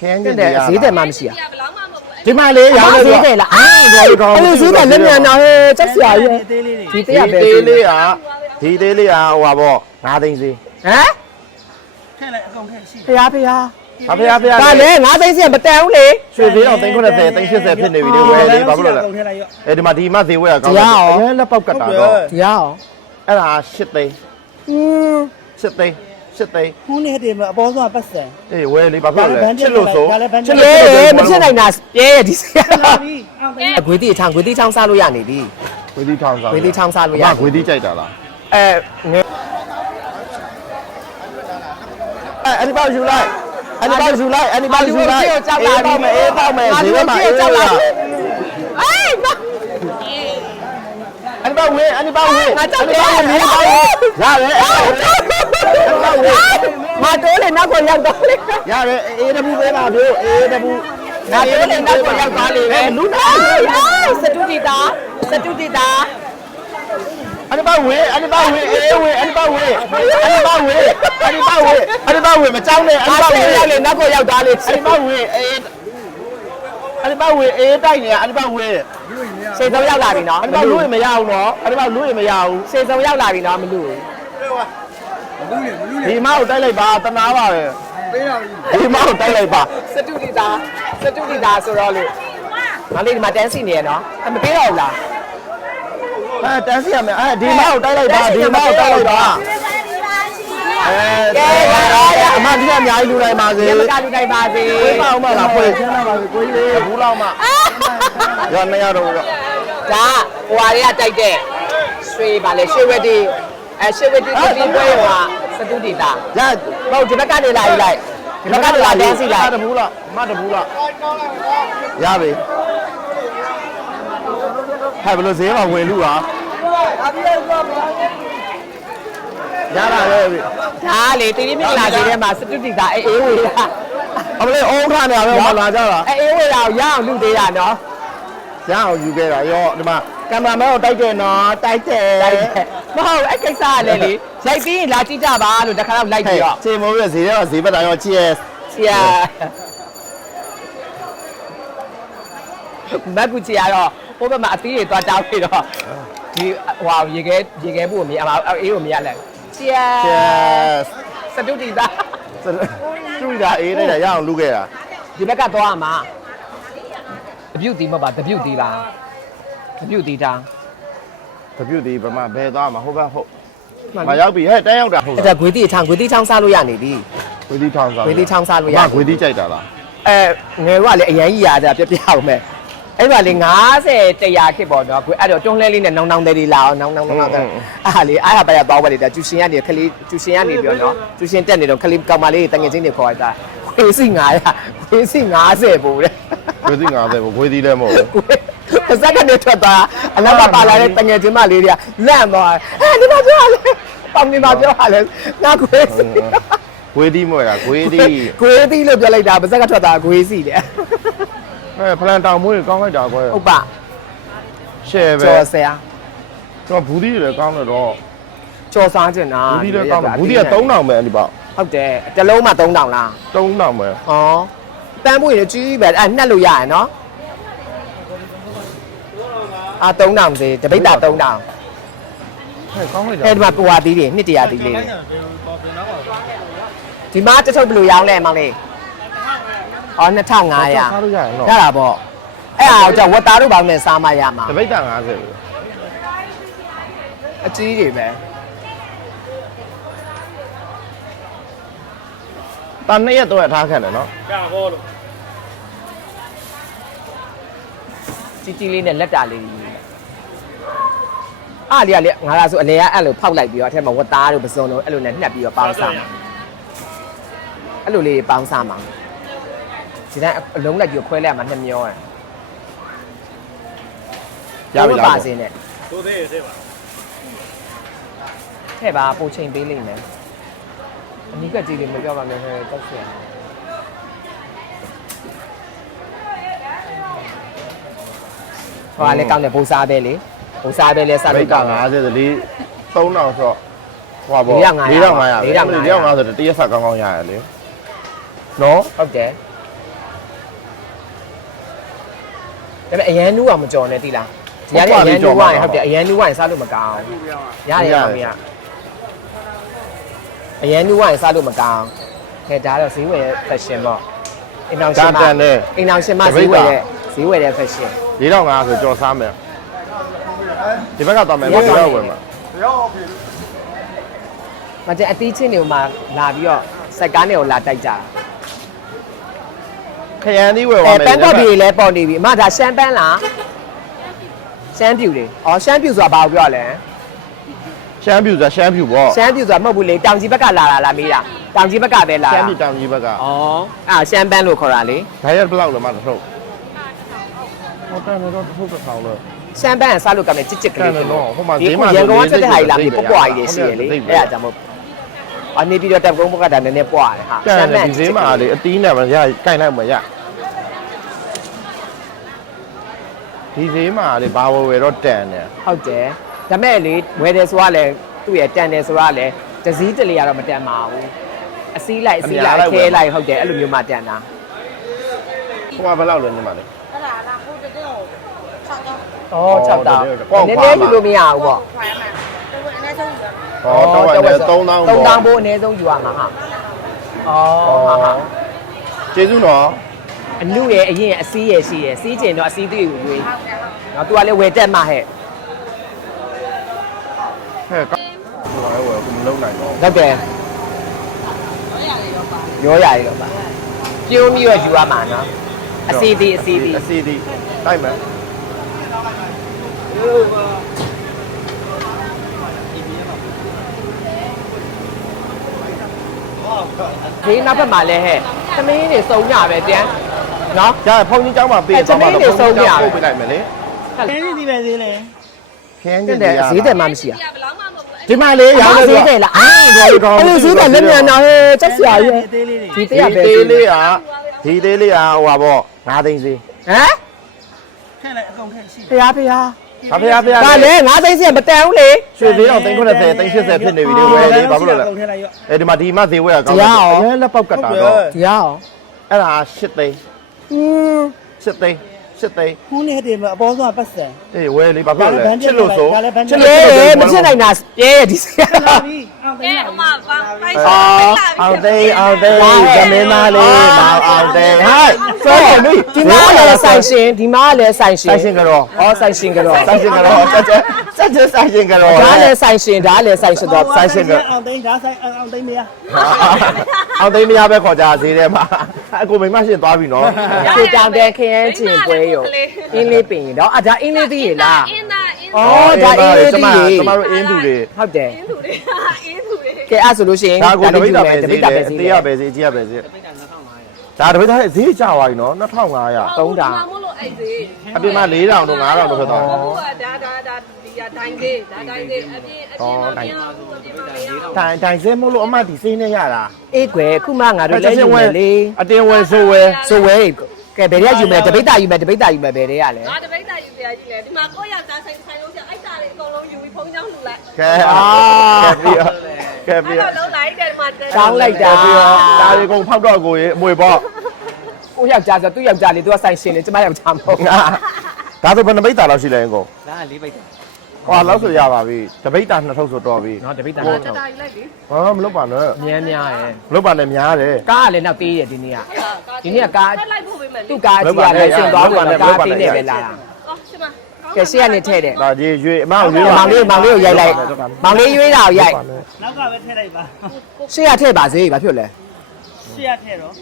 ခရမ်းတကျင်က်တတဲ့ယ်ဈေးတယ်မှမရှိရဘယ်လောက်မှမဟုတ်ဘူးဒီမှာလေးရောင်းဈေးတယ်လားအာအဲ့လိုဈေးတယ်လက်မြန်တော့ဟဲ့ချက်စရာကြီးသေးလေးတွေဒီတဒီရပဲသေးလေးကဒီသေးလေးကဟိုပါပေါ့9သိန်းစီဟမ်ထည့်လိုက်အကုန်ထည့်ရှိဖျားဖျားဘာဖျားဖျားဒါလေငါးသိန်းစီမတန်ဘူးလေရွှေသေးအောင်သိန်း90သိန်း80ဖြစ်နေပြီလေဝယ်လေးဘာဖြစ်လို့လဲအကုန်ထည့်လိုက်ရောအဲဒီမှာဒီမဈေးဝယ်ကကောင်းတယ်အဲလက်ပေါက်ကတ်တာတော့ဒီရအောင်အဲ့ဒါ8သိန်းอืม8သိန်း 8သိန်းခုနေ့တည်းမှာအပေါ်ဆုံးပတ်စံ အေးဝယ်လေးဘာဖြစ်လို့လဲချစ်လို့ဆိုချစ်လေမဖြစ်နိုင်တာပြဲဒီစရာလာပြီအောက်တယ်အဂွေးတီချောင်းဂွေးတီချောင်းစားလို့ရနေပြီဂွေးသီးထောင်စားဂွေးတီချောင်းစားလို့ရမဂွေးသီးကြိုက်တာလားအဲငယ်အဲအဲ့ဒီပေါက်ယူလိုက်အဲ့ဒီပေါက်ယူလိုက်အဲ့ဒီပေါက်ယူလိုက်ကြောက်လာပြီအေးပေါက်မယ်အေးပေါက်မယ်ဈေးထဲမှာအေးကြောက်လာလာပြီအေးမ အဲ့ဒီပေါက်ဝေးအဲ့ဒီပေါက်ဝေးငါကြောက်တယ် အဲ့ဒီပေါက်ဝေးရတယ်အဲ့ဒီပေါက်ဝေး မတိုးလေနောက်ကိုရောက်တော့လေရတယ်အေးတပူပဲပါဗျို့အေးတပူငါတိုးလေနောက်ကိုရောက်သွားလေပဲလူနာအေးစတုတီတာစတုတီတာအဲ့ဒီပေါက်ဝေးအဲ့ဒီပေါက်ဝေးအေးဝေးအဲ့ဒီပေါက်ဝေးအဲ့ဒီပေါက်ဝေးအဲ့ဒီပေါက်ဝေးအဲ့ဒီပေါက်ဝေးမကြောက်နဲ့အဲ့ငါဒီပေါက်တိုးဝေးရောက်လေနောက်ကိုရောက်သွားလေအဲ့ဒီပေါက်ဝေးအေးအဲ့ဒီပေါက်ဝေးအေးတိုက်နေအဲ့ဒီပေါက်ဝေးရှေ့ဆုံးရောက်လာပြီနော်အဲ့ဒီပေါက်လူရင်မရအောင်နော်အဲ့ဒီပေါက်လူရင်မရအောင်ရှေ့ဆုံးရောက်လာပြီနော်မလို့ ဒီမောက်တိုက်လိုက်ပါတနာပါပဲဒီမောက်တိုက်လိုက်ပါစတုတီတာစတုတီတာဆိုတော့လေမလေးဒီမှာတန်းစီနေရနော်အမပေးတော့ဘူးလားအဲတန်းစီရမယ်အဲဒီမောက်တိုက်လိုက်ပါဒီမောက်တိုက်လိုက်ပါအဲကဲပါတော့ရအမဒီကအများကြီးလူနိုင်ပါစေရမကလူတိုင်းပါစေဝေးပါအောင်မလားဖွေချမ်းလာပါစေကိုကြီးလေးဘူးလောက်မှရမရတော့ဘူးတော့ဒါဟိုဟာတွေကတိုက်တဲ့ရွှေပါလေရွှေဝက်တီအဲရွှေဝက်တီတီပွဲဟိုဟာ စတုတီတာရဟုတ်ဒီဘက်ကနေလာယူလိုက်ဒီဘက်ကနေလာတန်းစီလိုက်တဘူးလားမတဘူးလားရပြီဟဲ့ဘယ်လိုဈေးမှာဝင်လူဟာရလာရဲ့ပြီဒါလေတီတီမြင့်လာစီထဲမှာစတုတီတာအေးအေးဝေးတာအမလေးအုံးထားနေရပဲမလာကြတာအေးအေးဝေးတာကိုရအောင်လူသေးတာနော်ရအောင်ယူခဲ့တာရောဒီမှာကင်မရာမန်ကိုတိုက်တယ်နော်တိုက်တယ်တိုက်တယ် မဟုတ်အဲ့ကိစ္စကလည်းလေရိုက်ပြီးရင်လာကြည့်ကြပါလို့တခါတော့လိုက်ဟဲ့ပြီးတော့ခြေမိုးရဲ့ဈေးတော့ဈေးဘက်တာရော cheers ဆရာမက်ကူချီကတော့ဟိုဘက်မှာအသီးတွေသွားတောင်းပြီးတော့ဒီဟိုရေခဲရေခဲဖို့မရအောင်အေးကိုမရလဲဆရာ cheers စတုတီတာသူ့ဒါအေးနေတာရအောင်လူခဲ့တာဒီဘက်ကသွားမှာတပြုတ်တီးမဟုတ်ပါတပြုတ်တီးလားတပြုတ်တီးတာ တပြုတ်ဒီဗမာဘယ်သွားမှာဟုတ်ကဟုတ်မရောက်ပြီဟဲ့တန်းရောက်တာဟုတ်အဲ့ဒါဂွေးတီထောင်ဂွေးတီထောင်စားလို့ရနေပြီဂွေးသီးထောင်စားဂွေးသီးထောင်စားလို့ရမဂွေးသီးကြိုက်တာလားအဲငယ်ကလည်းအရန်ကြီးရာကြပြပြအောင်မဲ့အဲ့မှာလေ90တရားခစ်ပေါ့နော်ကိုအဲ့တော့တွန်းလှဲလေးနဲ့နောင်နောင်တဲ့တွေလာအောင်နောင်နောင်နောင်နောင်တဲ့အားဟာလေအားဟာပါရပေါင်းပါလေဒါကျူရှင်ကနေခလေးကျူရှင်ကနေပြောနော်ကျူရှင်တက်နေတော့ခလေးကောင်မလေးတငယ်ချင်းတွေခေါ်ရတာ ခွေးစီ900ခွေးစီ90ပို့တဲ့ဂွေးသီး90ပေါ့ဂွေးသီးလည်းမဟုတ်ဘူးပါဇက်ကနေထွက်သွားအနောက်ကပါလာတဲ့တငယ်ချင်းမလေးတွေကလန့်သွားအဲဒီမှာပြောရလေပေါင်နေမှာပြောရလေငါခွေးစီဂွေးသီးမွေတာဂွေးသီးခွေးသီးလို့ပြောလိုက်တာပါဇက်ကထွက်သွားခွေးစီတယ်ဟဲ့ဖလန်တောင်မွေးကောင်းလိုက်တာကွယ်ဟုတ်ပါရှယ်ပဲကျော်ဆရာကျွန်တော်ဘူးသီးတွေလည်းကောင်းတယ်တော့ကျော်စားကျင်တာဘူးသီးလည်းကောင်းတယ်ဘူးသီးက3000ပဲအဲ့ဒီပေါ့ ဟုတ်တယ်တစ်လုံးမှ3000လား3000ပဲဟောတန်းပွင့်ရကြီးပဲအဲ့နှက်လို့ရရနော်အာ3000စေတပိတ်တာ3000ဟဲ့ကောင်းလိုက်တာအဲ့ဒီမှာပွာသီးတွေနှစ်တရာသီးလေးဒီမှာတစ်ထုပ်ဘယ်လိုရောင်းလဲမောင်လေးဟော2500စားလို့ရရင်တော့ရတာပေါ့အဲ့ဟာကြောင့်ဝတ်သားတို့ဘာမှမစားမရမှာတပိတ်တာ50ပဲအကြီးတွေပဲ တာနှစ်ရက်တော့ထားခံတယ်နော်ကြီးကြီးလေးနဲ့လက်တာလေးအားလေးကလေငါလာဆိုအလေကအဲ့လိုဖောက်လိုက်ပြီးတော့အထက်မှာဝတ်သားတို့ပစုံတို့အဲ့လိုနဲ့နှက်ပြီးတော့ပေါင်းစားမှာအဲ့လိုလေးပေါင်းစားမှာဒီတိုင်းအလုံးလိုက်ပြီးခွဲလိုက်မှာနှစ်မျောတယ်ရပြီလားပါစင်းနဲ့သိုးသေးသေးပါထဲပါပိုချိန်ပေးလိမ့်မယ် အနီးကကြည့်လေးမပြောပါနဲ့ဟဲ့တောက်ဆရာဟိုကလည်းကောင်းတယ်ပူစားပဲလေပူစားပဲလေစားမိလို့ကကောင်းတယ် 50ဆိုလေး3000ဆိုတော့ဟွာပေါ့4500 4500 4500 4500ဆိုတော့တရက်ဆက်ကောင်းကောင်းရရတယ်လေနော်ဟုတ်တယ်ဒါပေမဲ့အရန်နူးအောင်မကြော်နဲ့တိလားရတယ်အရန်နူးဝိုင်းဟုတ်တယ်အရန်နူးဝိုင်းစားလို့မကောင်းရတယ်မမရ အရန်နူးဝိုင်းစားလို့မကောင်းခဲဒါတော့ဈေးဝယ်ရဲ့ fashion ပေါ့အိမ်အောင်ရှင်မအိမ်အောင်ရှင်မဈေးဝယ်ရဲ့ဈေးဝယ်ရဲ့ fashion 4500ဆိုကြော်စားမယ်ဒီဘက်ကသွားမယ်ဒီဘက်ကဝင်မှာမကျအတီးချင်းတွေမှာလာပြီးတော့စိုက်ကားနဲ့ကိုလာတိုက်ကြတာခရမ်းသီးဝယ်အဲသွားမယ်ပန်းကော့ပြည်လည်းပေါ်နေပြီအမဒါရှမ်းပန်းလားရှမ်းပြူတွေဩရှမ်းပြူဆိုတာဘာကိုပြောလဲ ရှမ်းပြူဆိုရှမ်းပြူပေါ့ရှမ်းပြူဆိုတာမဟုတ်ဘူးလေတောင်ကြီးဘက်ကလာလာလားမေးတာတောင်ကြီးဘက်ကပဲလာရှတာမ်းပြူတောင်ကြီးဘက်ကဩအာရှမ်းပန်းလို့ခေါ်တာလေဒါရက်ဘလောက်လဲမတစ်ထုပ်ဟောတယ်တော့တစ်ထုပ်တစ်ထောင်လို့ ရှမ်းပန်းကစားလို့ကောင်းတယ်ကြစ်ကြစ်ကလေးကဲနော်ဟိုမှာဒီဈေးမှာခုရန်ကုန်ကတက်တဲ့ဟာကြီးလာဈေးပြီးပဲပွားပွားကြီးတွေရှိရလေဈေးပဲအဲ့ဒါကြောင့်မို့အနေပြီးတော့တပ်ကုန်းဘက်ကဒါနည်းနည်းပွားတယ်ဟာကျန်တယ်ဒီဈေးမှာလေအတီးနဲ့မရကြိုင်လိုက်မရဒီဈေးမှာလေဘာဝယ်ဝယ်တော့တန်တယ် ဟုတ်တယ် ဒါမဲ့လေဝယ်တယ်ဆိုတာလေသူ့ရဲ့တန်တယ်ဆိုတာလေတစည်းတလေကတော့မတန်ပါဘူးအစည်းလိုက်အစည်းလိုက်အခဲလိုက်ဟုတ်တယ်အဲ့လိုမျိုးမှတန်တာဟိုမှာဘယ်လောက်လဲညီမလေးအဲ့ဒါကဟိုတတဲ့ကို6တောင်းဩ6တောင်းပေါ့နည်းခွာနည်းမှာယူလို့မရဘူးပေါ့ခွာရမှာတော်တော်အနည်းဆုံးယူရမှာဟောတော့လည်း3000 3000ပေါ့ဘိုးအနည်းဆုံးယူရမှာဟာဩဟာဟာကျေးဇူးနော်အလူရဲ့အရင်အစည်းရဲ့ရှိရဲ့စီးကျင်တော့အစည်းသေးကိုရွေးနော် तू ကလည်းဝယ်တက်မှဟဲ့ ဟဲ့ကောင်းဟိုဝယ်ကမလုံးနိုင်တော့ ဟုတ်တယ်ရောရရရောပါပြုံးပြီးတော့ယူရမှာနော်အစီသေးအစီသေး အစီဒီတိုက်မယ် ဒီနောက်ဘက်မှာလည်းဟဲ့သမင်းတွေစုံညပဲတန်းနော် ကြာဖုန်းကြီးเจ้าမှာပေး အဲ့ သွားမှာ သမီးတွေ တော့ဖုန်းကြီးเจ้า ဆုံးပြ ပို့ပေးလိုက်မယ်လေ ခင်းစီပဲသေးလေ ခင်း တ ကြီး က် တ တယ် ယ် ဈေးတယ်မှမရှိရ ဒီမှာလေးရောင်းဈေးတယ်လားအာအဲ့လိုဈေးတယ်လက်မြန်တော့ဟဲ့ချက်စရာကြီးသေးလေးတွေဒီဒီတရားပဲသေးလေးကဒီသေးလေးကဟိုပါပေါ့9သိန်းစီဟမ်ထည့်လိုက်အကုန်ထည့်ရှိဖျားဖျားဘာဖះဖះဒါလည်း9သိန်းစီမတန်ဘူးလေရွှေသေးအောင်သိန်း90သိန်း80ဖြစ်နေပြီလေဝယ်လေးဘာဖြစ်လို့လဲအကုန်ထည့်လိုက်ရောအဲဒီမှာဒီမှာဈေးဝယ်ကကောင်းတယ်ရဲလက်ပေါက်ကတ်တာတော့ဒီရောအဲ့ဒါ8သိန်းอืม7သိန်း 7သိန်းခုနေ့တည်းမှာအပေါ်ဆုံးပတ်စံအေးဝယ်လေးဘာဖြစ်လို့လဲချစ်လို့ဆိုချစ်လေမဖြစ်နိုင်တာပြဲဒီစရာလာပြီအောင်သိကဲန်းဟိုလာမှာဘာပိုက်အာအောင်သိန်းအောင်သိန်းဇမင်းသားလေးမောင်အောင်သိန်းဟိုက်စောရမိဒီမှာလည်းဆိုင်ရှင်ဒီမှာလည်းဆိုင်ရှင်ဆိုင်ရှင်ကတော့ဩဆိုင်ရှင်ကတော့ဆိုင်ရှင်ကတော့ဆက်ချက်ဆက်ချက်ဆိုင်ရှင်ကတော့ဒါလည်းဆိုင်ရှင်ဒါလည်းဆိုင်ရှင်တော့ဆိုင်ရှင်ကအောင်သိန်းဒါဆိုင်အောင်သိန်းမရအောင်သိန်းမရပဲခေါ်ကြဈေးထဲမှာအကိုမိမရှင်းသွားပြီနော်ဒီတောင်တဲ့ခရမ်းချင်ပွဲရောအင်းလေးပင်တော့အဒါအင်းလေးသေးရလားအင်းသားအင်းဩဒါအင်းလေးကျမသေးရကျမတို့အင်းသူတွေဟုတ်တယ်အင်းသူတွေအင်းသူတွေကဲအဲ့ဆိုလို့ရှိရင်ဒါကိုတပိတ်တာပဲတဈေးပိတ်တာတယ်ပဲအဈေးသေးရပဲဈေးကြီးရပဲဈေးဒါတပိတ်တာဈေးကျသွားပြီနော်2500သုံးတာမလို့အဲ့ဒီအပြင်မှာ4000တော့5000တော့ဖြစ်သွားတယ်ဟိုကဒါဒါဒါဒီကဒိုင်းသေးဒါဒိုင်းသေးအပြင်အပြင်မှာမရဘူးအပြင်မှာမရဘူးတိုင်တိုင်စဲမို့လို့အမဒီစိနေရတာအေးကွယ်ခုမှငါတို့လည်းယူမယ်လေအတင်ဝယ်ဆိုဝယ်ဆိုဝဲ ကဲဘယ်တည်းယူမယ်တပိတ်တာယူမယ်တပိတ်တာယူမယ်ဘယ်တည်းရလဲငါတပိတ်တာယူပြရကြီးလေဒီမှာကိုယ့်ယောက်သားဆိုင်ဆိုင်လို့ကျအိုက်တာလေးအကုန်လုံးယူပြီးဖုန်းချောင်းလှူလိုက်ကဲကဲပြီးကဲပြီးအဲ့တော့လုံးလိုက်တယ်ဒီမှာကောင်းလိုက်တာပြီးတော့ဒါရီကုန်ဖောက်တော့ကိုရေအမွေပေါ့ကိုယောက်ျားဆိုသူ့ယောက်ျားလေးသူကဆိုင်ရှင်လေကျမယောက်ျားမဟုတ်ငါဒါဆိုဘယ်နှပိတ်တာလောက်ရှိလဲကိုဒါကလေးပိတ်တယ် ဟောလောက်ဆိုရပါပြီတပိတ်တာနှစ်ထုပ်ဆိုတော့ပြီနော်တပိတ်တာတဟုတ်တာယူလိုက်ပြီဟာမလုပ်ပါနဲ့မြန်းများရယ်မလုပ်ပါနဲ့များတယ် ကားကလည်းနောက်သေးရဒီနေ့ကဒီနေ့ကကားတက်လိုက်ဖို့ပေးမယ်လေသူ့ကားကြီးကလည်းရှင်သွားလို့ကားသေးနေပဲလာတာအော်ရှင်မကဲရှေ့ကနေထည့်တယ်ဒါကြီးရွေအမကိုရွေးပါမောင်လေးမောင်လေးကိုရိုက်လိုက်မောင်လေးရွေးတာကိုရိုက်နောက်ကပဲထည့်လိုက်ပါရှေ့ကထည့်ပါစေဘာဖြစ်လဲရှေ့ရထည့်တော့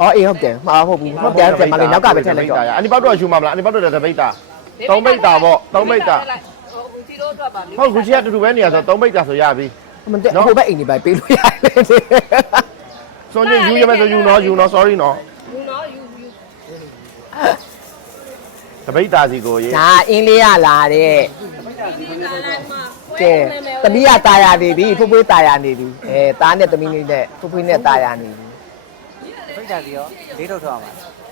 အော်အေးဟုတ်တယ်မှားဟုတ်ဘူးဟုတ်တယ်ဟုတ်တယ်မောင်လေးနောက်ကပဲထည့်လိုက်တော့အနိပေါက်တော့ရှူမှာမလားအနိပေါက်တော့တပိတ်တာသုံးပိတ်တာပေါ့သုံးပိတ်တာ ဟိုဘူးတီတို့အတွက်ပါလေ ဟုတ်ကူချီကတူတူပဲနေရဆိုသုံးပိတ်တာဆိုရပြီ မတည့်ဟိုဘက်အိမ်နေပါပေးလို့ရတယ် စွန်ကြီးယူရမယ်ဆိုယူနော်ယူနော် sorry နော် ယူနော်ယူယူ တပိတ်တာစီကိုရေ ဒါအင်းလေးရလာတဲ့ ဒီကလာမှာ ကဲသမီးကตายရနေပြီဖွဖွေးตายရနေပြီအဲသားနဲ့သမီးလေးနဲ့ဖွဖွေးနဲ့ตายရနေပြီ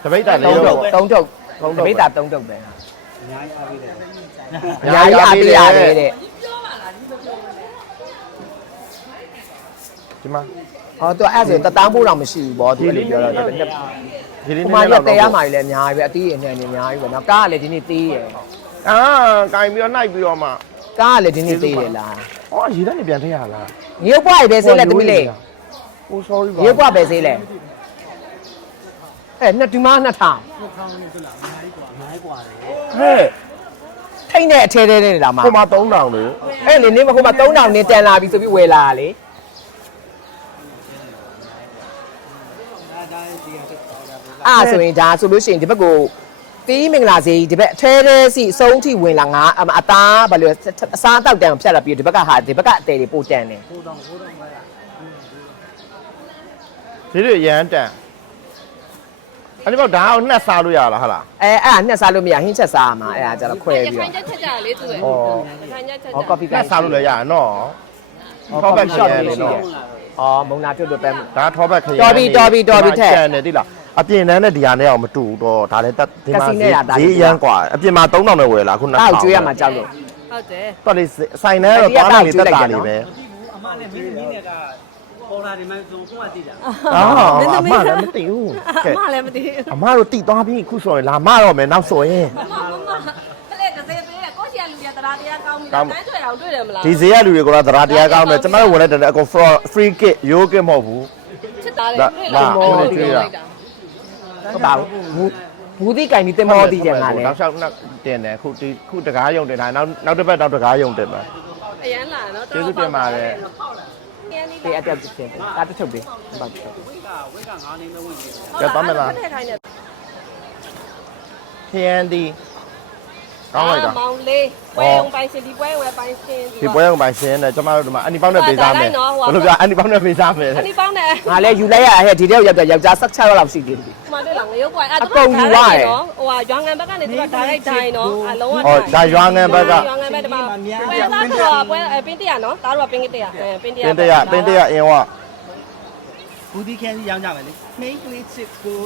တပိတ်တာလေး သုံး တော့ ထုတ်သုံးထုတ် သုံး တ တော့ ပိတ်တာသုံးထုတ်ပဲ အ အ များများကြီးကြီးအားအားပေးပေးရရတယ်တဲ့ဒီမှာဟောသူအဲ့ဆိုတတန်းပိုးတော့မရှိဘူးဗောသူအဲ့လိုပြောတော့ဒီလေးဟိုနည်းမှာနည်းရလောက်တဲ့ရမှာလည်းအများကြီးပဲအတီးအနေနဲ့အများကြီးပဲနော်ကားကလည်းဒီနေ့သေးရယ်အာကင်ပြီးတော့နှိုက်ပြီးတော့မှကားကလည်းဒီနေ့သေးရလားဟောရေတန်းနေပြန်ထည့်ရလားရုပ်ပွားရပဲဆေးလဲတမီးလေးဟို sorry ပါရုပ်ပွားပဲဆေးလဲအဲ့နှစ်ဒီမှာနှစ်ထောင်ဟဲ့ ထိတ်နဲ့အထဲထဲနေလာမှာဟိုမှာ3000လေအဲ့လေနေမခုမှ3000နေတန်လာပြီဆိုပြီးဝယ်လာတာလေအဲ့ဆိုရင်ဒါဆိုလို့ရှိရင်ဒီဘက်ကိုတီးမင်္ဂလာစေးဒီဘက်အထဲထဲစီအဆုံးထိဝင်လာငါအမအသားဘာလို့အစားတောက်တန်ဖြတ်လာပြီးဒီဘက်ကဟာဒီဘက်ကအသေးတွေပိုတန်တယ်ဒီလိုရမ်းတန် အဲ့ဒီဘောဒါအောင်နှက်စားလို့ရလားဟာလား အဲအဲ့ဒါနှက်စားလို့မရဟင်းချက်စားရမှာအဲ့ဒါကျတော့ခွဲ ရ ပြီး ခို တော့ င်ချက်ချက်ကြလေသူ့ရဲ့ ဩ ရခိုင်ချက်ချက် ဟော ကြ ကော်ဖီ နှက်စားလို့လည်းရတယ်နော်ထောက်ဘက်ခရမ်းနေနော် အော်မုံနာပြုတ်တော့ပဲ ဒါထောက်ဘက်ခရမ်း တော်ပြီတော်ပြီတော်ပြီထက် ကျန်တယ်သိလားအပြင်တန်းနဲ့ဒီဟာနဲ့အောင်မတူဘူးတော့ဒါလည်းတက်ဒီမှာ ကစီနဲ့ရတာ ဈေးရမ်းกว่าအပြင်မှာ3000နဲ့ဝယ်လာခု2000 အောက်ကျွေးရမှာကြောက်လို့ ဟုတ်တယ် တော်လေးဆိုင်ထဲတော့သွားနေတက်တာနေပဲ အမနဲ့မင်းမင်းနဲ့က ပေါ်လာဒီမှာဆိုခုမှသိတာအာအမလည်းမသိဘူးကဲအမလည်းမသိဘူးအမတို့တိသွားပြီခုဆိုရင်လာမတော့မယ်နောက်ဆိုရင်အမမမခလေကစေးပေးတယ်ကိုရှိရလူရတရားတရားကောင်းပြီတိုင်းဆွဲတာတွေ့တယ်မလားဒီဈေးရလူတွေကသရာတရားကောင်းတယ်ကျမတို့ဝင်လိုက်တယ်အကုန် free kit ရိုး kit မဟုတ်ဘူးချစ်တာလေတွေ့လားဟုတ်ပါဘူးဘူးဘူးတိကင်ပြီးတင်မောတိကျန်တာလေနောက်လျှောက်နောက်တင်တယ်ခုဒီခုတကားယုံတင်တာနောက်နောက်တစ်ပတ်နောက်တကားယုံတင်မှာအရန်လာနော်ကျေးဇူးတင်ပါတယ် ဒီအတက်တင်တာတစ်ချုပ်ပေးဟုတ်ပါဘူးကြတော့မလားထည့်ခိုင်းတယ်ခရမ်းဒီ ကောင်းလိုက်တာမောင်လေးပွဲုံပိုင်ရှင်ဒီပွဲဝယ်ပိုင်ရှင်ဒီပွဲကပိုင်ရှင်းတယ်ကျမတို့ဒီမှာအန်နီပေါင်းနဲ့ပေးစားမယ်ဒါတိုင်းနော်ဟိုဘယ်လိုပြအန်နီပေါင်းနဲ့ပေးစားမယ်အနိပေါင်းနဲ့ငါလည်းယူလိုက်ရဟဲ့ဒီတဲ့ရောက်တော့ယောက်ျား16ရောက်လောက်ရှိသေးတယ်ဒီမှာတွေ့လားငရုတ်ပွားအဲ့အကုန်ယူရတယ်နော်ဟိုဟာရွာငံဘက်ကနေသူကဒါလိုက်တိုင်းနော်အလုံးဝဟောဒါရွာငံဘက်ကရွာငံဘက်ဒီမှာပွဲသားတော့ပွဲပင်းတရနော်ဒါတော့ပင်းကတရပင်းတရတင်းတရတင်းတရအင်းဝဘူးဒီခန်းစီရောင်းကြမယ်လေမိန်းကလေးချစ်ကို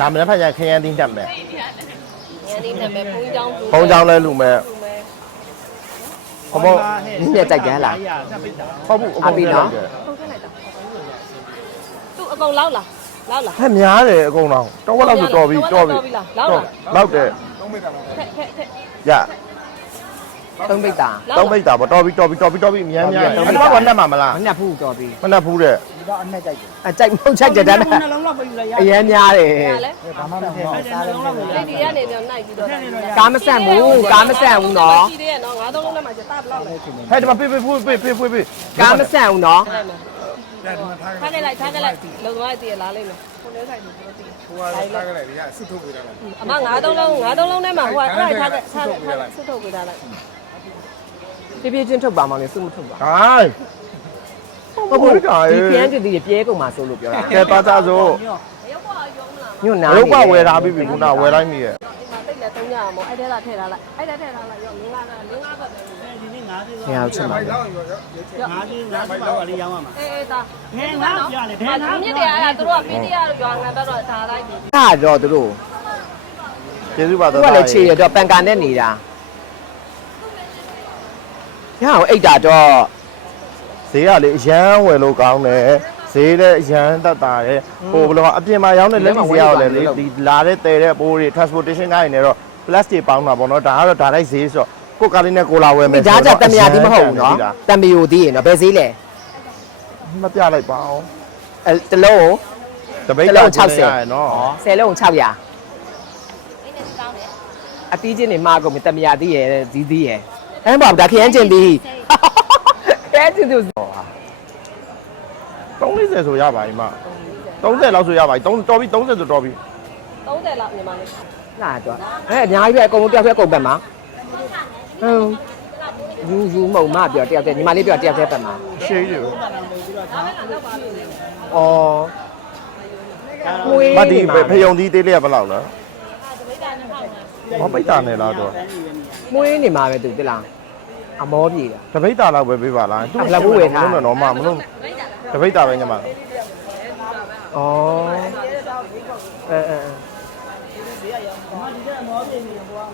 ဒါမှလည်းဖတ်ရခရမ်းတင်းတက်မယ် ရန်ဒီနာမည်ဘုံကြောင်းဘုံကြောင်းလဲလူမဲ့ဟောဘောတက်ပိတ်တာဟုတ်ဘူးအပြီးနော်သူ့အကုန်လောက်လားလောက်လားဟဲ့များတယ်အကုန်လုံးတော့ဘက်လောက်ဆိုတော်ပြီတော်ပြီလောက်လားလောက်တယ်ဖက်ဖက်ဖက်ရသုံးပိတ်တာတောင်းပိတ်တာပေါ့တော်ပြီတော်ပြီတော်ပြီတော်ပြီအများများအဲ့ဒါကနှက်မှာမလားမနှက်ဘူးတော်ပြီမနှက်ဘူးတဲ့ဒီ တော့အနဲ့ကြိုက်တယ်အကြိုက်မဟုတ်ချိုက်တယ်ဒါနဲ့နှလုံးလောက်ပဲယူလိုက်ရအရန်များတယ်ဟာလေဘာမှမထည့်ဘူးစားတယ်နှလုံးလောက်ပဲယူလေဒီကနေတော့နိုင်ပြီးတော့ကားမဆန့်ဘူးကားမဆန့်ဘူးနော်ရှိသေးရဲ့နော်ငါးသုံးလုံးနဲ့မှကျတာဘလောက်လဲဟဲ့ဒီမှာပြေးပြေးပြေးပြေးပြေးပြေးကားမဆန့်ဘူးနော်ထားခဲ့လိုက်ထားခဲ့လိုက်လုံသွားတည်လားလိမ့်မယ်ကိုလေးဆိုင်ကိုပြောတည်ဟိုကထားကြလိုက်ဒီကစွတ်ထုတ်ပေးတာလားအမငါးသုံးလုံးငါးသုံးလုံးနဲ့မှဟိုကအဲ့ဒါထားခဲ့ထားခဲ့ထားဆွထုတ်ပေးတာလိုက်ပြပြချင်းထုတ်ပါမောင်လေးစုမထုတ်ပါဟိုင်း ဟုတ်ဘူးကာဒီရေပြန်ကြည့်ဒီပြဲကုန်မှာဆိုလို့ပြောတာကဲပါသားစို့ရုပ်ပေါ်ရုံးမလားညွန့်နာရုပ်ကဝယ်ထားပြီခုနဝယ်လိုက်ပြီရဲ့ဒီမှာတိတ်လဲသုံးကြအောင်မို့အဲ့ထဲကထည့်ထားလိုက်အဲ့ထဲထည့်ထားလိုက်ရောငါးငါးငါးဘက်ပဲဒီနေ့ငါးစီငါ့ချင်ပါမိုက်လောက်ရောရောငါးစီငါးစီပါလေးရောင်းရမှာအေးအေးသားငယ်ငါးပြလေဒဲငါးမြစ်တရားကသူတို့ကပင်းတရားရွာငံဘက်တော့ထားလိုက်ပြီကတော့သူတို့ကျေးဇူးပါသူသားကလည်းခြေရတော့ပန်ကန်နဲ့နေတာရအောင်အိတ်တာတော့ ဈေးကလေအရန်ဝယ်လို့ကောင်းတယ်ဈေးလည်းအရန်တက်တာတယ်ဟိုဘယ်လိုအပြင်မှာရောင်းတဲ့လက်ရှိဈေးရောက်လေလေဒီလာတဲ့တဲတဲ့ပိုးတွေ transportation ကိုင်းနေတော့ plastic ပေါင်းတာပေါ့နော်ဒါကတော့ဒါလိုက်ဈေးဆိုတော့ကိုကားလေးနဲ့ကိုလာဝယ်မယ်မိသားကြတမယာဒီမဟုတ်ဘူးနော်တမယိုဒီရနော်ဘယ်ဈေးလဲမပြလိုက်ပါအောင်အဲတလုံးတပိတ်တလောလုံးက်60 60ရနော်10လုံး600အတီးချင်းနေမှာကုန်တမယာဒီရဇီးဒီရအဲဘာဒါခရမ်းကျင် ပြီးခရမ်းကျင်သူ30ဆိုရပါပြီမ30လောက်ဆိုရပါပြီ3တော်ပြီ30ဆိုတော်ပြီ30လောက်ညီမလေးလာတော့အဲအများကြီးပဲအကုန်လုံးတယောက်တည်းအကုန်ပဲမှာဟမ်ယူယူမုံမပြောတယောက်တည်းညီမလေးပြောတယောက်တည်းပဲမှာရှေးတယ်ဩမွေးမဒီနေမှာဖယုံသီးသေးလေးကဘယ်လောက်လဲမပိတ်တာနဲ့လားတော့မွေးနေမှာပဲသူတိလား အမောပြေတာ တပိတ်တာလောက်ပဲပေးပါလားဘယ်လောက်ဝယ်ထား မလို့တော့မမလို့တပိတ်တာပဲညမဩအဲအဲ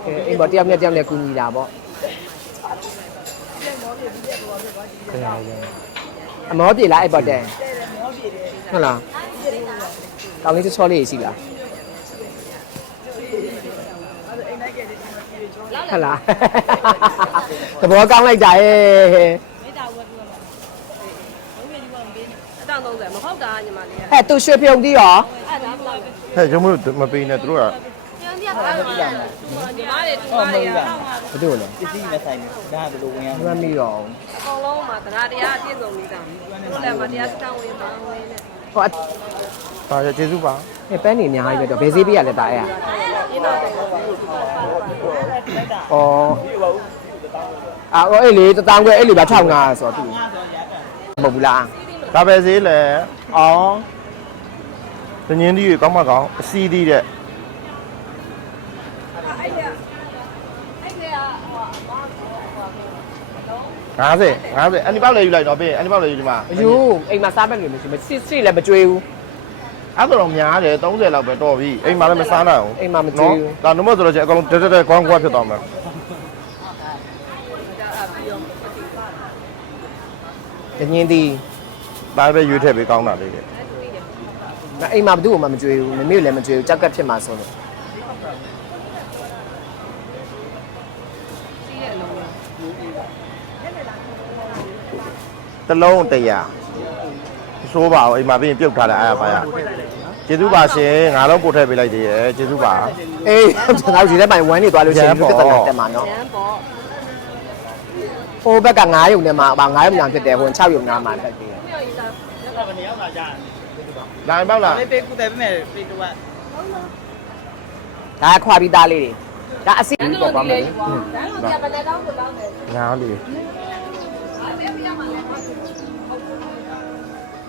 အဲအိမ်ပေါ်တယောက်နဲ့တယောက်နဲ့ကူညီတာပေါ့အမောပြေလားအဲ့ပေါ်တဲ့ဟုတ်လားကောင်းလေးချောလေးရှိလား ဟတ်လားသဘောကောင်းလိုက်တာရဲ့မေတ္တာဝတ်ပြောပါဘုံကြီးကမပေးအတောင်30မဟုတ်တာညီမလေးဟဲ့သူရွှေပြုံတီးရောအဲ့ဒါဘလောက်ပဲဟဲ့ရုံးမလို့မပေးနဲ့သူတို့ကပြန်ပြတာညီမလေးညီမလေးကဘယ်သူလဲပစ္စည်းနဲ့ဆိုင်နေဒါကဘယ်လိုဝင်ရမမီတော့အကုန်လုံးမှာတရားတရားပြည့်စုံနေတာတို့လည်းမတရားစတောင်းဝင်ပါဝင်နဲ့ဟောဒါရကျေးဇူးပါဟဲ့ပန်းနေအများကြီးပဲတော့ဘယ်ဈေးပေးရလဲတာအဲ့ရင်းတော့တယ် ဩအာဟိုအဲ့လေတတောင်းခွဲအဲ့လေပါ1500ဆိုတော့သူမဟုတ်ဘူးလားဒါပဲဈေးလဲဩတငင်းသီးတွေကောင်းမကောင်းအစီသီးတဲ့အဲ့ဒါအဲ့ဒါဟိုအမ50 50အန်ဒီပေါက်လေယူလိုက်တော့ပြင်အန်ဒီပေါက်လေယူဒီမှာအယူအိမ်မှာစားမဲ့လူမရှိမစစ်စစ်လည်းမကြွေးဘူး အဲ့ဒါတော့များတယ်30လောက်ပဲတော်ပြီအိမ်မှာလည်းမစားနိုင်ဘူးအိမ်မှာမကြွေးဘူးဒါနှမဆိုတော့ကျအကောင်လုံးတက်တက်တက်ကွမ်းကွာဖြစ်သွားမှာတငင်းသည်ဒါပဲရွေးထည့်ပေးကောင်းတာလေးလေအိမ်မှာဘယ်သူ့မှမကြွေးဘူးမမေလည်းမကြွေးဘူးကြောက်ကပ်ဖြစ်မှာဆိုတော့တစ်လုံး100 ဆိုးပါအောင်အိမ်မှာပြင်ပြုတ်ထားတယ်အဲ့ဒါပါရကျေးဇူးပါရှင်ငါလုံးပို့ထည့်ပေးလိုက်သေးရဲ့ကျေးဇူးပါအေးကျွန်တော်ဒီထဲမှာဝမ်းနေသွားလို့ရှိရင်လူတက်တက်တက်မှာနော်ရန်ပေါ့ဟိုဘက်က9ရုံနဲ့မှာ9ရုံညာဖြစ်တယ်ဟို6ရုံနာမှာတက်တယ်မြောက်ရီသားကဘယ်နေရောက်လာကြဒါပေမဲ့လားပေးပေးကူတယ်ပြမယ်ပေးတော့ဒါခွာပြီးသားလေးတွေဒါအစီရန်ပေါ်တို့ပါဒီမယ်လေးဒါတော့ပြပနေတောင်းကိုတောင်းတယ်ညာလေးအဲ့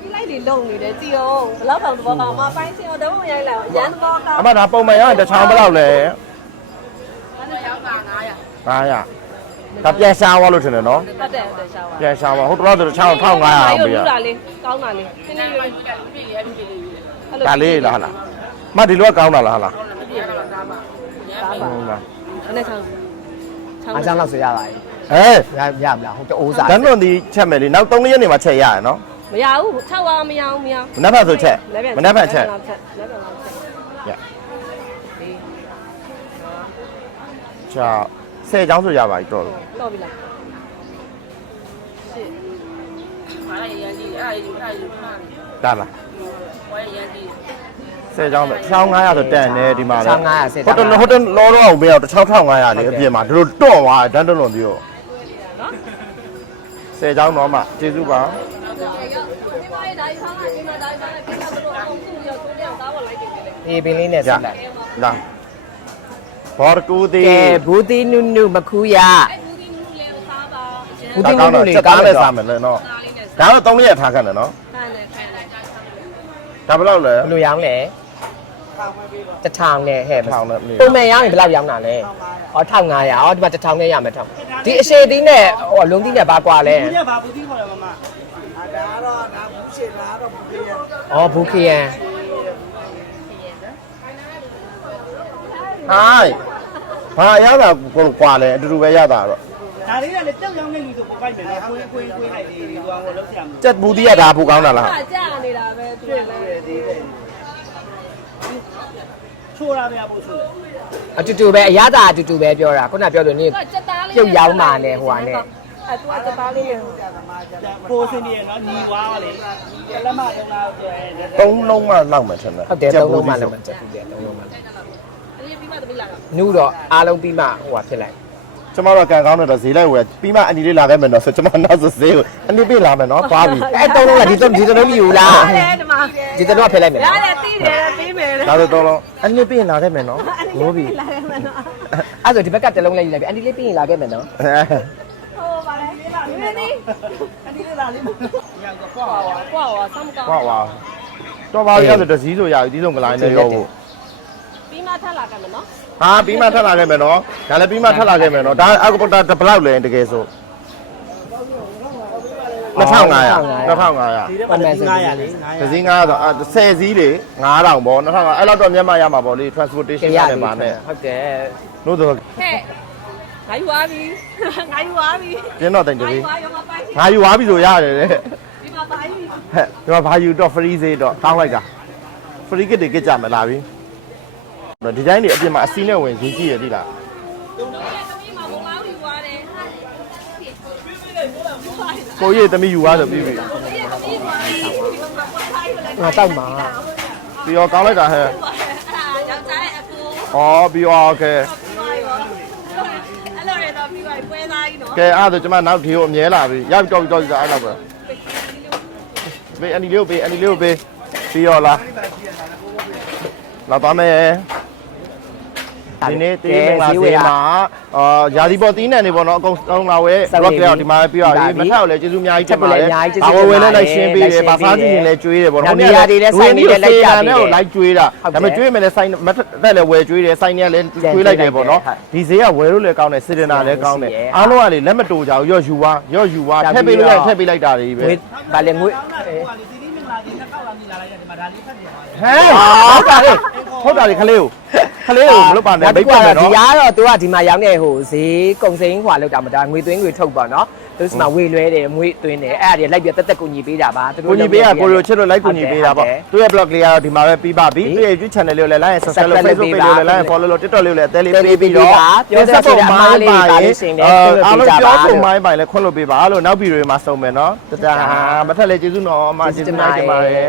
ပြပြမှာလည်းဒီလိုက်တွေလုံနေတယ်ကြည်အောင်ဘလောက်တောင်သဘောကောင်းမပိုင်းစင်တော့ရိုက်လိုက်ရန်သဘောကောင်းအမဒါပုံမှန်ရောရင်တစ်ချောင်းဘယ်လောက်လဲအဲ့ဒါရောက်တာ900 900ဒါပြန်ရှားသွားလို့ထင်တယ်နော်ဟုတ်တယ်ဟုတ်တယ်ရှားပါပြန်ရှားသွားဟိုတော့ဆိုတော့1500အောင်ပေးရယူတာလေးကောင်းတာလေးနည်းနည်းလေးပြည့်ရဲပြည့်လေးဒါလေးလားဟလားမဒီလိုကကောင်းတာလားဟလားပြည့်လာတာပါဒါပါဟုတ်လားအဲ့ဒါချောင်းအားကြောင့်လောက်ဆိုရပါပြီဟဲ့ရရမလားဟိုတိုးစားဓာတ်လွန်ဒီချက်မယ်လေနောက်3ရက်နေမှာချက်ရရနော် မရဘူး6ပါမရဘူးမရမနက်ဖက်ဆိုချက်မနက်ဖက်ချက်လက်ပြန်လက်ပြန်ချက်ရဒီချာ10ချောင်းဆိုရပါပြီတော်ပြီတော့ပြီလားရှစ်မာရရန်ကြီးအဲ့ဒီအဲ့ဒီဒါလားဝဲရန်ကြီး10ချောင်းဆို1500ဆိုတန်တယ်ဒီမှာလေ1500ဟိုတယ်ဟိုတယ်လောတော့အောင်မရ1500လေအပြင်မှာဒီလိုတွန့်သွားဓာတ်လွန်ပြီးတော့နော်10ချောင်းတော့မှကျေးဇူးပါ ဒီမှာဒါယူထားတာဒီမှာဒါယူထားတာကိစ္စမလို့အောင်စုရောတိုးတဲ့အောင်သားပေါ်လိုက်တယ်လေအေးပင်လေးနဲ့ရဆက်လိုက်လာဘော်ကူတီကဲဘူးတီနုနုမခူရအဲ့ဘူးဒီနူးလေးကိုစားပါဘူးတီနုနုလေးစက်ကောသားင်းနဲ့တယ်စားစားမယ်လေနော်သားလေးနဲ့ဒါတော့3ရက်ထားခဲ့တယ်နော်ဆန်းနဲ့ခိုင်းလိုက်ဒါဘယ်လောက်လဲဘယ်လိုရောင်းလဲတထောင်နဲ့ဟဲ့ထောင်နဲ့နေပုံမှန်ရောင်းရင်ဘယ်လောက်ရောင်းတာလဲဩ1500ဩဒီမှာတထောင်နဲ့ရမယ်ထောင်ဒီအရှိသီးနဲ့ဟိုလုံးသီးနဲ့ဘာကွာလဲဘူးရပါဘူးဒီခေါ်တယ်မမအာဒါတော့ ဒါဘူးရှင်းလားတော့ဘူးပြရဩဘူးခရန်ဟိုင်းဘာရတာကိုကွာလဲအတူတူပဲရတာတော့ဒါလေးကလည်းတက်ရောင်းနေလူဆိုပိုက်မယ်နော်ကွင်းကွင်းကွင်းလိုက်လေးဒီကောင်ကိုလောက်ဆရာမလို့ကြက်ဘူးတီးရတာဘူးကောင်းတာလားကြာနေတာပဲသူလည်း သေးတယ်ချိုးရပြဖို့ဆိုတယ်အတူတူပဲအရသာအတူတူပဲပြောတာခုနပြောလို့နေသူကစက်သားလေးပြုတ်ရောင်းမာနဲ့ဟိုဟာနဲ့ အဲ့သူကစက်သားလေးနဲ့ပိုးစင်းနေရနော်ညီွားလေလက်မလုံးလားဆိုရဲသုံးလုံးမှလောက်မှထင်တယ်ဟုတ်တယ်သုံးလုံးမှလည်းမချက်ဘူးလေသုံးလုံးမှလည်းအလေးပြီးမှသမီးလာတာနုတော့အားလုံးပြီးမှဟိုဟာဖြစ်လိုက်ကျမတို့ကန်ကောင်းတော့ဈေးလိုက်ဝယ်ပြီးမှအနီလေးလာခဲ့မယ်နော်ဆိုကျမနောက်ဆိုဈေးကိုအနီပြေးလာမယ်နော်သွားပြီအဲ့သုံးလုံးကဒီသုံးဒီသုံးလုံးမယူလားတယ်ဒီမှာဒီသုံးလုံးကဖယ်လိုက်မယ်ရတယ်တီးတယ်တီးမယ်လေဒါဆိုတော့လုံးအနီပြေးလာခဲ့မယ်နော်မိုးပြီလာတယ်မနော်အဲ့ဆိုဒီဘက်ကတစ်လုံးလေးယူလိုက်ပြီအန်ဒီလေးပြီးရင်လာခဲ့မယ်နော်ဟိုပါ လေဒီနေ့အဒီလေးလာလေးညောင်ကွာကွာကွာဆမ်းကောင်းကွာဝါတော့ပါရဆိုတစည်းဆိုရပြီဒီဆုံးကလိုင်းနဲ့ရောဖို့ပြီးမှထပ်လာကြမယ်နော်ဟာပြီးမှထပ်လာခဲ့မယ်နော်ဒါလည်းပြီးမှထပ်လာခဲ့မယ်နော်ဒါအကူတာဘယ်လောက်လဲတကယ်ဆို2500 2500ဒီထဲမှာ900လေးဒစည်း900ဆိုအဲ10စီးလေ9000ပေါ့2500အဲ့လောက်တော့မြန်မာရမှာပေါ့လေ transportation ရတယ်ပါနဲ့ဟုတ်တယ်လို့ဆိုဟဲ့ ငါယူသွားပြီငါယူသွားပြီ ကျင်းတော့တိုင်တ ငါယူ ပေး သွားရောမပိုင် ငါယူသွားပြီဆိုရတယ်လေ ဒီမှာပိုင်ပြီ ဟဲ့ဒီမှာဘာယူတော့ free စေးတော့တောင်းလိုက်တာ free kit တွေကကြမယ်လာပြီ ဒီဇိုင်းတွေအပြင်မှာအစီးနဲ့ဝင်ရေးကြည့်ရသီလား တို့ရဲ့သမီးမှာဘုံလားယူသွားတယ်ဟာ ကိုကြီးသမီးယူသွားဆိုပြီးပြီ ဒီရဲ့သမီးသွားတယ်ဒီမှာပွားထားရလဲ ငါတောက်မှာ ပြီးတော့ကောင်းလိုက်တာဟဲ့ အဲ့ဒါယောက်ျားရဲ့အကူ ဩပြီးတော့โอเค ပြီးသွား ကြီးနော်ကဲအဲ့ဒါဆိုကျွန်မနောက်ဒီကိုအမြဲလာပြီရပြီတော့ပြီတော့ပြီအဲ့လောက်ပဲဘေးအန်ဒီလေးကိုဘေးအန်ဒီလေးကိုဘေးပြီးတော့လားလာပါမယ် ဒီနေ့တေးမင်္ဂလာစေမှာအာယာဒီပေါ်တီးနယ်နေပေါ့နော်အကုန်လုံးလာဝဲ rock ကြောက်ဒီမှာပြရပြီမထက်ကိုလည်းကျေးဇူးအများကြီးတင်ပါတယ်ဘာဝဲလဲလိုက်ရှင်းပေးတယ်ဘာစားကြည့်ရင်လည်းကျွေးတယ်ပေါ့နော်လိုက်ကျွေးတာဒါပေမဲ့ကျွေးမယ်လဲဆိုင်မထက်လည်းဝဲကျွေးတယ်ဆိုင်နေလည်းကျွေးလိုက်တယ်ပေါ့နော်ဒီဈေးကဝဲလို့လည်းကောင်းတယ်စေတနာလည်းကောင်းတယ်အားလုံးကလေလက်မတူကြဘူးရော့ယူပါရော့ယူပါထည့်ပေးလို့ရထည့်ပေးလိုက်တာတွေပဲငွေဗာလေငွေဟိုက လေဒီလေးမင်္ဂလာဒီနှစ်ခေါက်လာပြီလာလိုက်တယ်ဒီမှာဒါလေးဖတ်နေပါဟလေဲ့ဟုတ်တာလေဟုတ်တာလေခလေးကိုခလေးကိုမလုပ်ပါနဲ့ဘိတ်ပါမယ်နော်ဒီကတော့သူကဒီမှာရောင်းတဲ့ဟိုဈေးကုံစိမ်းဟွာလောက်တာမဒါငွေသွင်းငွေထုတ်ပါနော်သူစမှာဝေလွဲတယ်ငွေသွင်းတယ်အဲ့ဒါတွေလိုက်ပြတက်တက်ကိုညီပေးတာပါသူကိုညီပေးရကိုရိုချစ်လို့လိုက်ကိုညီပေးတာပေါ့သူရဲ့ blog လေးကတော့ဒီမှာပဲပြီးပါပြီသူရဲ့ YouTube channel လေးကိုလည်း like and subscribe လုပ် Facebook page လေးကိုလည်း like and follow လုပ် TikTok လေးကိုလည်းအသေးလေးပေးပြီးတော့အားလုံးပြောပုံမိုင်းပိုင်လည်းခွင့်လို့ပေးပါလို့နောက်ဗီဒီယိုမှာစုံမယ်နော်တတာမထက်လေကျေးဇူးတော်အမကျေးဇူးများတင်ပါတယ်